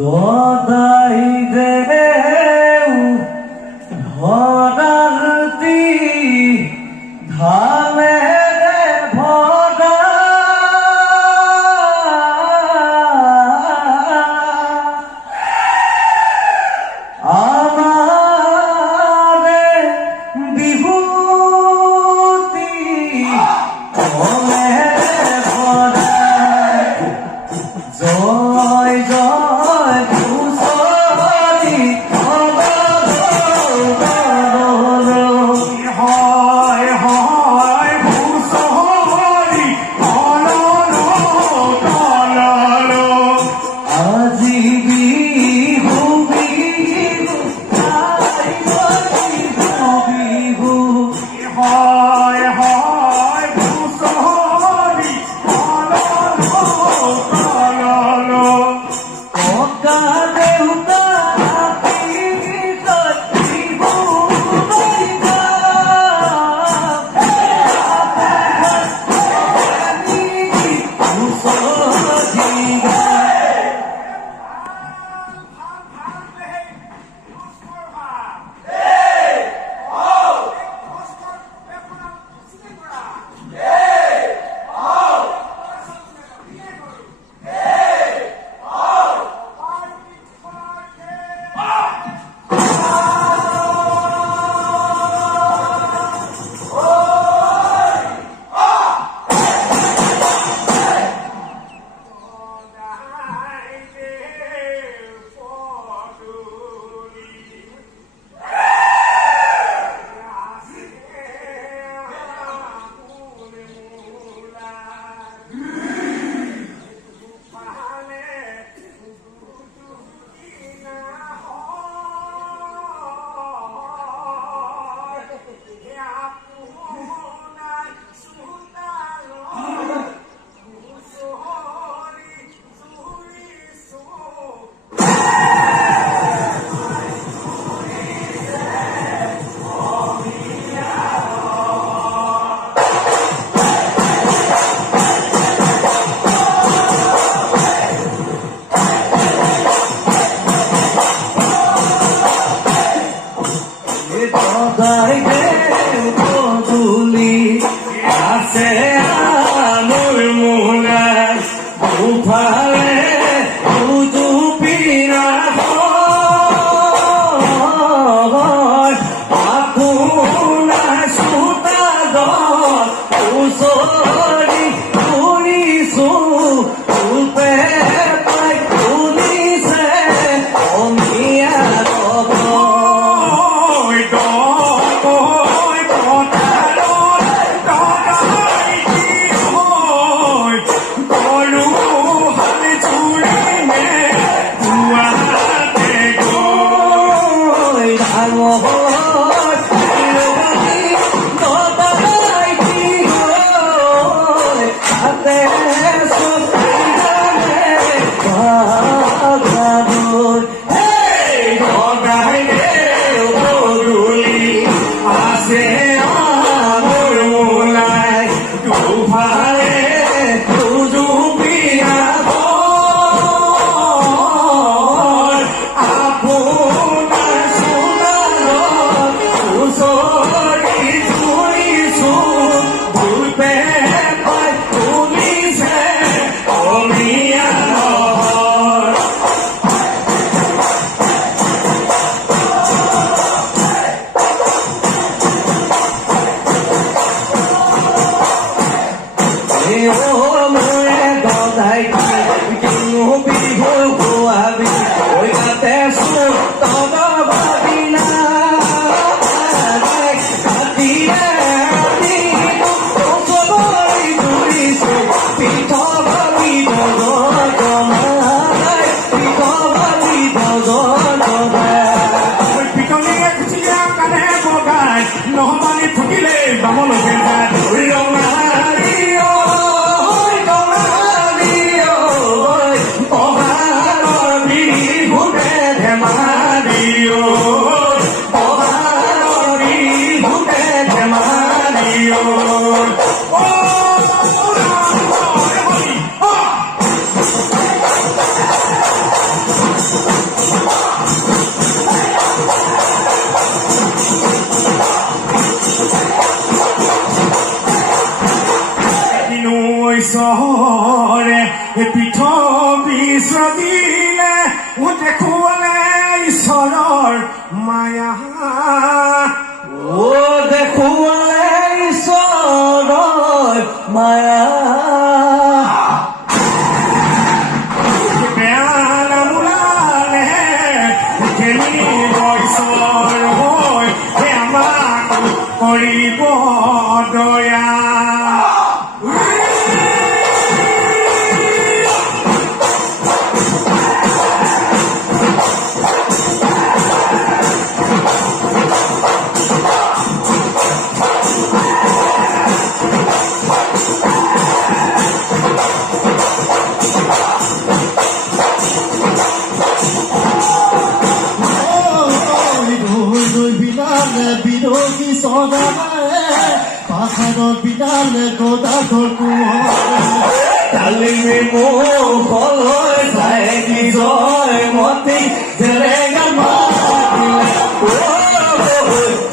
দদাই দেউ ভরালতি ধামেরে ভরা আমারে বিভূতি ধমেরে ভরা জয় জয় কুশলী হয় হয় ভূষহরি অললো আজি বিহু বিহু বিহু হয় হয় ভূষহরি অললো ককা দেউতা দেখুৱালে ঈশ্বৰৰ মায়া ও দেখুৱালে ঈশ্বৰৰ মায়া বেয়া নামোলালে খেলিব ঈশ্বৰ হৈ আমাক কৰিব দয়া বিৰোধী চদায় পাহাৰৰ বিনালে গদাধৰ কোঁৱৰে কালিমে মুখলৈ চাই নিজৰ মতি জেৰেঙা মাতিলে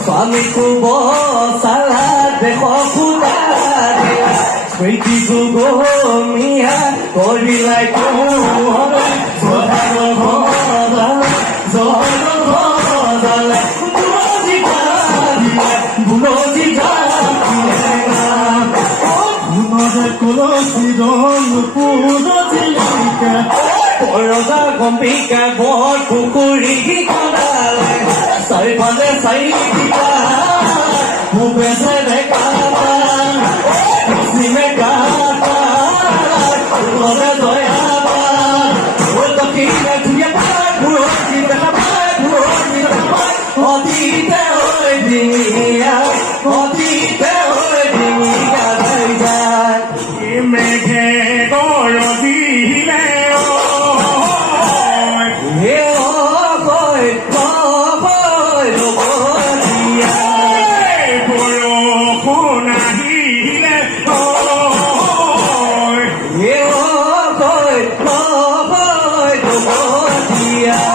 স্বামীকো বচালা দেশ ফুটালে স্মৃতি যুগমীয়া কৰিলাই কোঁৱৰে জহাৰৰ ঘৰদালে জহাৰৰ ঘৰদালে বুলজি পুনৰে কলচি ৰং পুৰজিলিকা পৰদা গম্পিকা বৰ পুখুৰী কণালে চাৰিফালে চাৰিটা পূবে চেৰে কাটা পশ্চিমে কাটা উত্তৰে জয়াবা দক্ষিণে ঘূৰিয়া পায় বুৰঞ্জী বেলা পায় বুৰঞ্জী বেলা পায় অতীতে হৈ ডিঙিয়া অতীতে হৈ ডিঙিয়া যাই যায় মেঘে গৰজিলে হে হয় লগৰীয়া বৰষুণ আহিলে হে হয় লগৰীয়া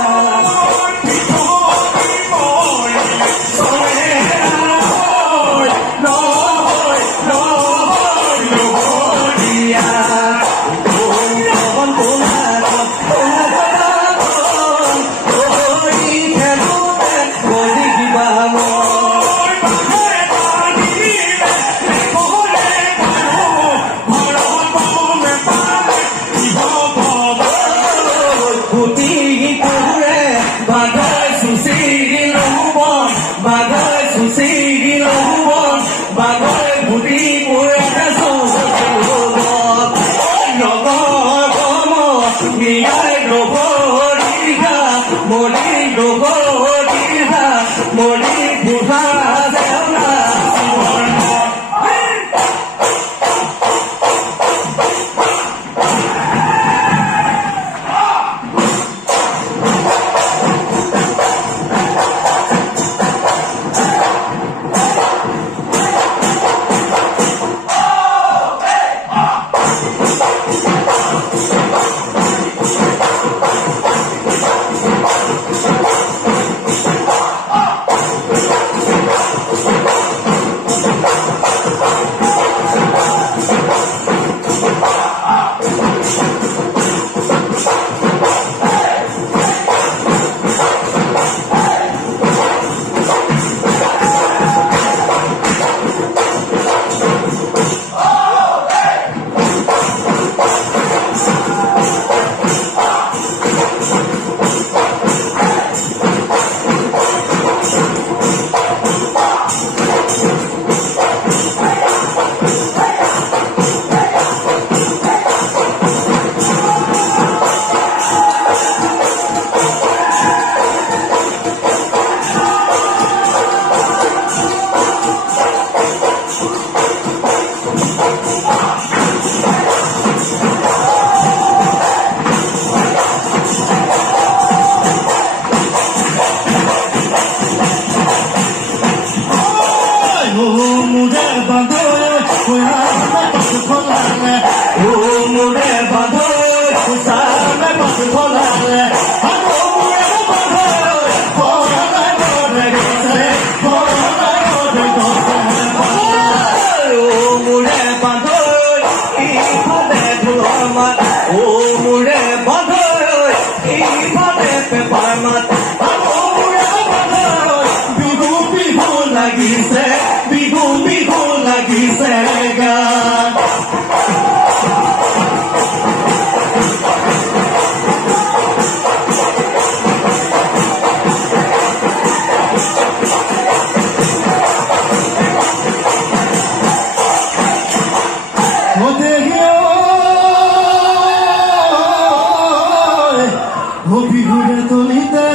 সুরে তুলিতে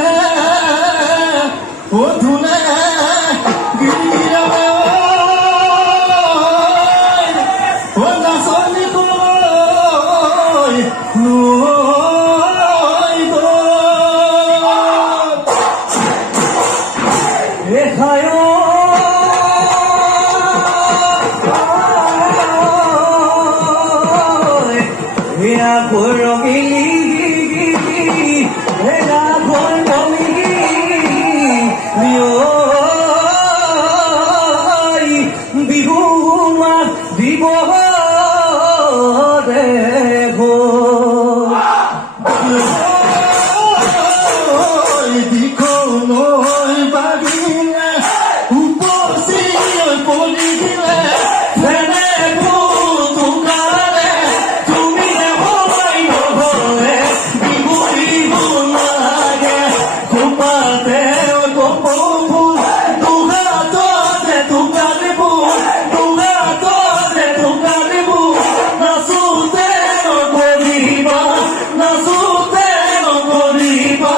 ও ধুনে গিরিরাবে ও নাচনি কই নই গো এখায় এয়া ঘরমিলি এয়া ঘরমিলি বিহু মাত দিব দেখো দিখো নই বাগিলে উপসি পলি দিলে ফেনে তুকারে তুমি হই নহলে বিহু বিহু লাগে গোপাতে গোপু তুগা তোতে তুকারে বু তুগা তোতে তুকারে বু নাচুতে নগরিবা নাচুতে নগরিবা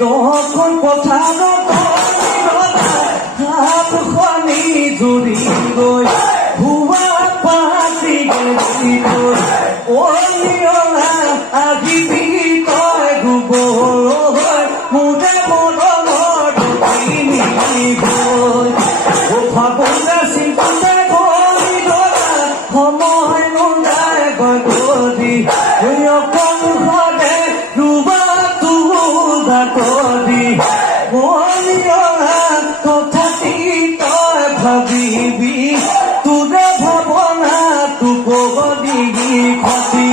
দহখন পথাৰত হাত খনি জুৰি গৈ ভুৱা পাতি গৈ অলিয়লা আহিবি তই গোবৰ মোৰে মনৰ দক্ষিণী গৈ ফাগুনে চিন্তাই গৈ গলা সময় নোলাই গৈ গলি অকণ ঘৰে ৰুবা কদি বলিয়লা তথাপি তই ভাবিবি তোৰে ভাৱনা তোক দিবি খতি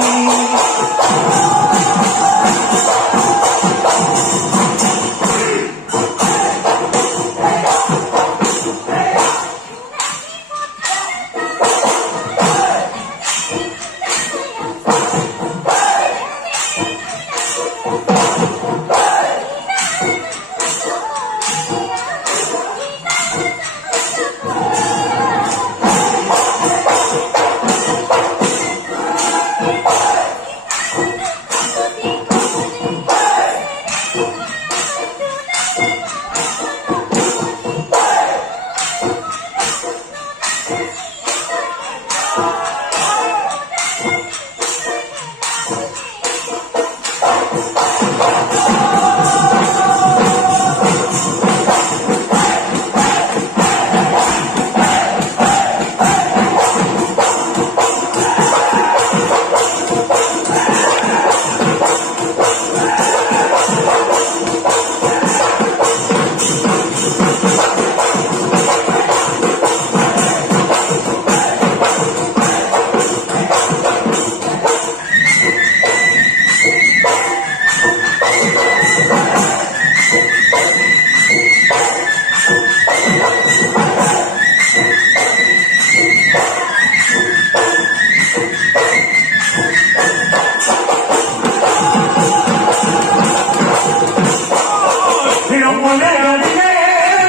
রমনে গাদিলে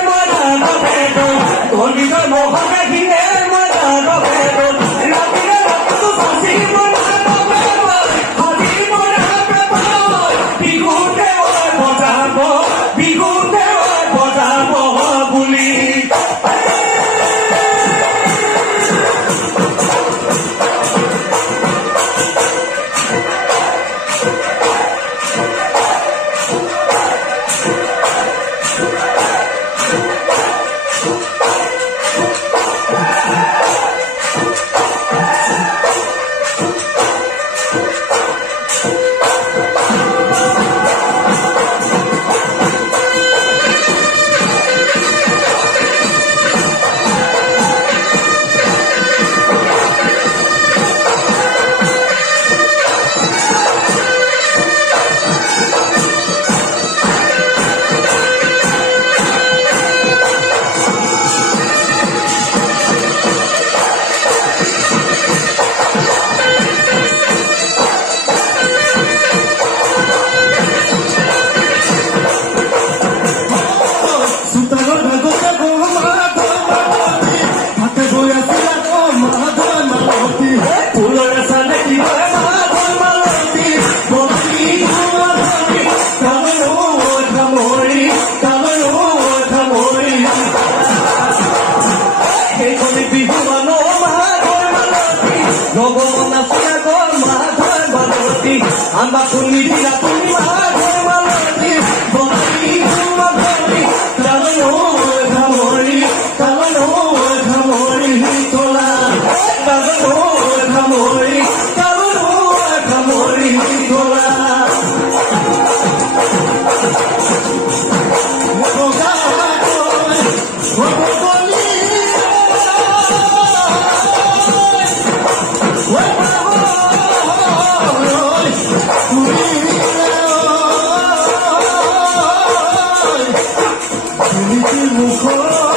মনা রবেটো কলিত মোহনে ঘিরে মনা রবেটো রাতিরে রাতু ফাঁসি মনা রবেটো হাজি মনা রবেটো বিগুতে ওই বজাব বুলি Amba kuni dila kuni maghor malati boni maghori kalano thamori tola kalano thamori tola Mukhor